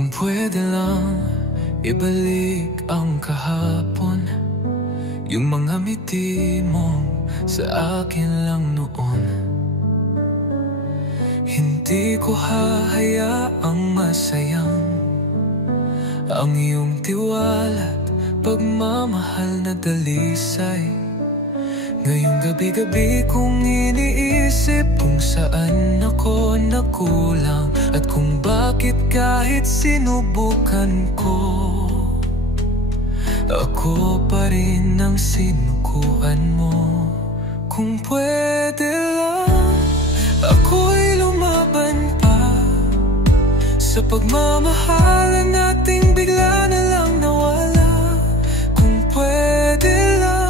Kung pwede lang ibalik ang kahapon, yung mga ngiti mo sa akin lang noon. Hindi ko hahayaang masayang ang iyong tiwala't pagmamahal na dalisay. Ngayong gabi-gabi kong iniisip kung saan ako nakulang at kung bakit kahit sinubukan ko, ako pa rin ang sinukuan mo. Kung pwede lang ako'y lumaban pa sa pagmamahalan nating bigla na lang nawala. Kung pwede lang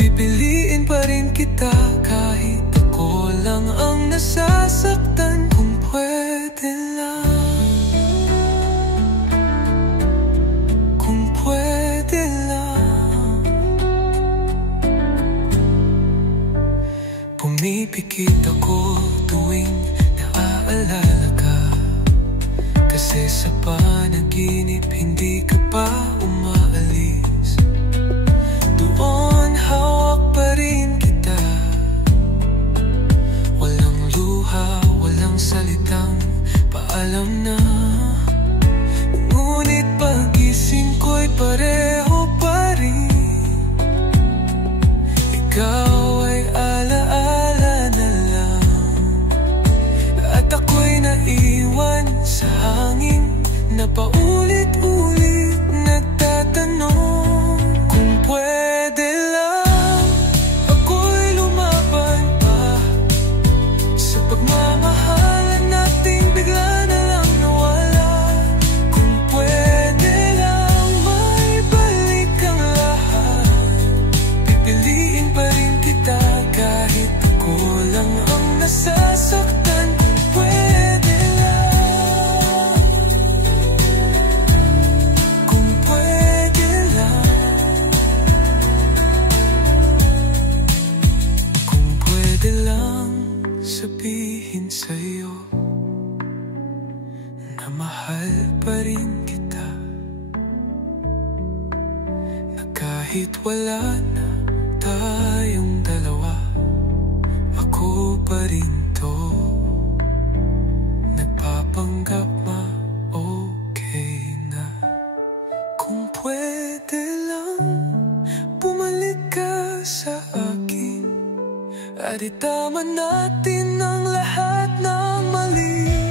pipiliin pa rin kita kahit ako lang ang nasasaktan. Kung pwede lang, kung pwede lang. Pumipikit ako tuwing naaalala ka, kasi sa panaginip hindi ka pa umaalis. Doon hawak pa rin kita, walang luha, walang salitang paalam na. Ngunit pagising ko'y pareho pa rin, ikaw ay alaala na lang. At ako'y naiwan sa hangin na paulit-ulit nagtatanong. Kung pwede lang ako'y lumaban pa sa pagmamahalan nating bigla na lang nawala. Kung pwede lang maibalik ang lahat, pipiliin pa rin kita kahit ako lang ang nasasaktan. Kung pwede lang, kung pwede lang, kung pwede lang sabihin sa'yo na mahal pa rin kita, na kahit wala na tayong dalawa, ako pa rin to. Nagpapanggap ma-okay na. Kung pwede lang bumalik ka sa akin at itama natin ang lahat ng mali.